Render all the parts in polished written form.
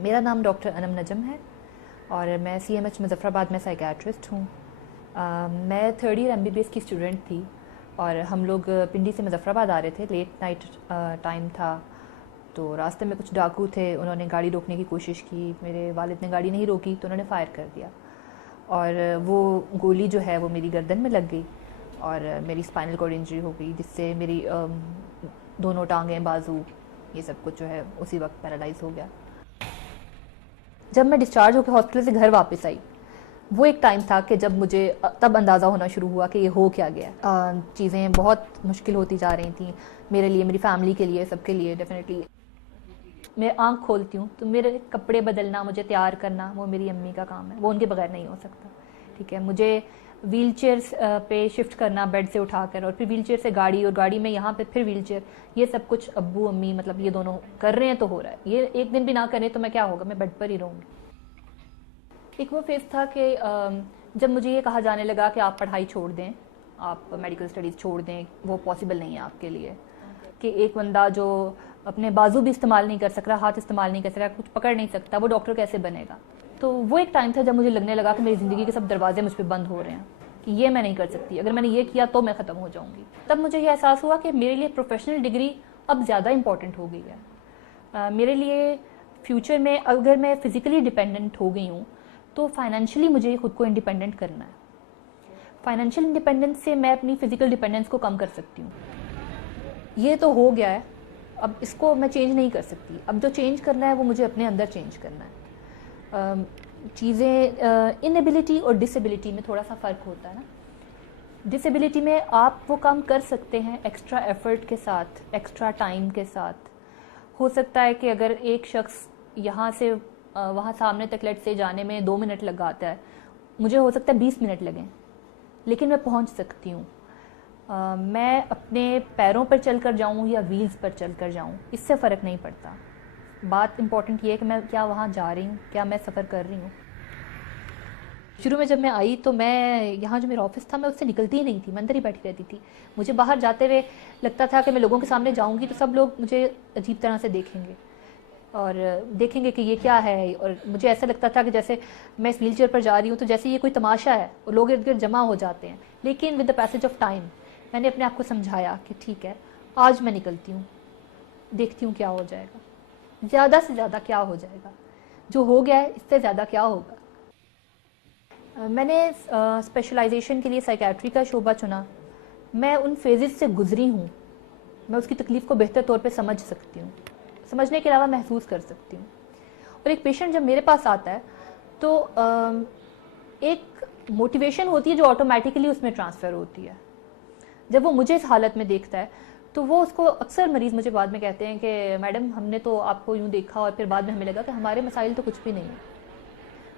میرا نام ڈاکٹر انم نجم ہے اور میں CMH مظفر آباد میں سائیکیٹرسٹ ہوں. میں 3rd ایئر MBBS کی اسٹوڈنٹ تھی اور ہم لوگ پنڈی سے مظفر آباد آ رہے تھے. لیٹ نائٹ ٹائم تھا تو راستے میں کچھ ڈاکو تھے, انہوں نے گاڑی روکنے کی کوشش کی. میرے والد نے گاڑی نہیں روکی تو انہوں نے فائر کر دیا اور وہ گولی جو ہے وہ میری گردن میں لگ گئی اور میری اسپائنل کارڈ انجری ہو گئی, جس سے میری دونوں ٹانگیں, بازو, یہ سب کچھ جو ہے اسی وقت پیرالائز ہو گیا. جب میں ڈسچارج ہو کے ہاسپٹل سے گھر واپس آئی, وہ ایک ٹائم تھا کہ جب مجھے تب اندازہ ہونا شروع ہوا کہ یہ ہو کیا گیا. چیزیں بہت مشکل ہوتی جا رہی تھیں میرے لیے, میری فیملی کے لیے, سب کے لیے. ڈیفینیٹلی میں آنکھ کھولتی ہوں تو میرے کپڑے بدلنا, مجھے تیار کرنا, وہ میری امی کا کام ہے, وہ ان کے بغیر نہیں ہو سکتا. ٹھیک ہے, مجھے ویل چیئر پہ شفٹ کرنا بیڈ سے اٹھا کر, اور پھر ویل چیئر سے گاڑی, اور گاڑی میں یہاں پہ پھر ویل چیئر, یہ سب کچھ ابو امی مطلب یہ دونوں کر رہے ہیں تو ہو رہا ہے. یہ ایک دن بھی نہ کریں تو میں کیا ہوگا, میں بیڈ پر ہی رہوں گی. ایک وہ فیز تھا کہ جب مجھے یہ کہا جانے لگا کہ آپ پڑھائی چھوڑ دیں, آپ میڈیکل اسٹڈیز چھوڑ دیں, وہ پاسبل نہیں ہے آپ کے لیے. کہ ایک بندہ جو اپنے بازو بھی استعمال نہیں کر سک رہا, ہاتھ استعمال نہیں کر سک رہا, کچھ پکڑ نہیں سکتا, وہ ڈاکٹر کیسے بنے گا. تو وہ ایک ٹائم تھا جب مجھے لگنے لگا کہ میری زندگی کے سب دروازے مجھ پہ بند ہو رہے ہیں, کہ یہ میں نہیں کر سکتی, اگر میں نے یہ کیا تو میں ختم ہو جاؤں گی. تب مجھے یہ احساس ہوا کہ میرے لیے پروفیشنل ڈگری اب زیادہ امپورٹنٹ ہو گئی ہے. میرے لیے فیوچر میں اگر میں فزیکلی ڈیپینڈنٹ ہو گئی ہوں تو فائنینشلی مجھے خود کو انڈیپینڈنٹ کرنا ہے. فائنینشیل انڈیپینڈنس سے میں اپنی فزیکل ڈیپینڈنس کو کم کر سکتی ہوں. یہ تو ہو گیا ہے, اب اس کو میں چینج نہیں کر سکتی. اب جو چینج کرنا ہے وہ مجھے اپنے اندر چینج کرنا ہے. چیزیں انیبلٹی اور ڈسیبلٹی میں تھوڑا سا فرق ہوتا ہے نا. ڈسیبلٹی میں آپ وہ کام کر سکتے ہیں ایکسٹرا ایفرٹ کے ساتھ, ایکسٹرا ٹائم کے ساتھ. ہو سکتا ہے کہ اگر ایک شخص یہاں سے وہاں سامنے تک لیٹ سے جانے میں 2 منٹ لگاتا ہے, مجھے ہو سکتا ہے 20 منٹ لگیں, لیکن میں پہنچ سکتی ہوں. میں اپنے پیروں پر چل کر جاؤں یا ویلز پر چل کر جاؤں, اس سے فرق نہیں پڑتا. بات امپورٹنٹ یہ ہے کہ میں کیا وہاں جا رہی ہوں, کیا میں سفر کر رہی ہوں. شروع میں جب میں آئی تو میں یہاں جو میرا آفس تھا میں اس سے نکلتی ہی نہیں تھی, میں اندر ہی بیٹھی رہتی تھی. مجھے باہر جاتے ہوئے لگتا تھا کہ میں لوگوں کے سامنے جاؤں گی تو سب لوگ مجھے عجیب طرح سے دیکھیں گے اور دیکھیں گے کہ یہ کیا ہے. اور مجھے ایسا لگتا تھا کہ جیسے میں اس ویل چیئر پر جا رہی ہوں تو جیسے یہ کوئی تماشا ہے, اور لوگ ارد گرد جمع ہو جاتے ہیں. لیکن with the passage of time میں نے اپنے آپ کو سمجھایا کہ ٹھیک ہے, آج میں نکلتی ہوں, دیکھتی ہوں کیا ہو جائے گا, زیادہ سے زیادہ کیا ہو جائے گا, جو ہو گیا ہے اس سے زیادہ کیا ہوگا. میں نے اسپیشلائزیشن کے لیے سائیکیٹری کا شعبہ چنا. میں ان فیزز سے گزری ہوں, میں اس کی تکلیف کو بہتر طور پہ سمجھ سکتی ہوں, سمجھنے کے علاوہ محسوس کر سکتی ہوں. اور ایک پیشنٹ جب میرے پاس آتا ہے تو ایک موٹیویشن ہوتی ہے جو آٹومیٹیکلی اس میں ٹرانسفر ہوتی ہے. جب وہ مجھے اس حالت میں دیکھتا ہے تو وہ اس کو, اکثر مریض مجھے بعد میں کہتے ہیں کہ میڈم ہم نے تو آپ کو یوں دیکھا اور پھر بعد میں ہمیں لگا کہ ہمارے مسائل تو کچھ بھی نہیں ہیں.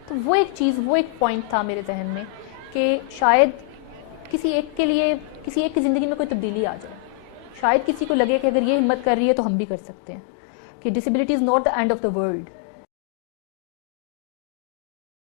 تو وہ ایک چیز, وہ ایک پوائنٹ تھا میرے ذہن میں کہ شاید کسی ایک کے لیے, کسی ایک کی زندگی میں کوئی تبدیلی آ جائے. شاید کسی کو لگے کہ اگر یہ ہمت کر رہی ہے تو ہم بھی کر سکتے ہیں, کہ disability is not the and of the world.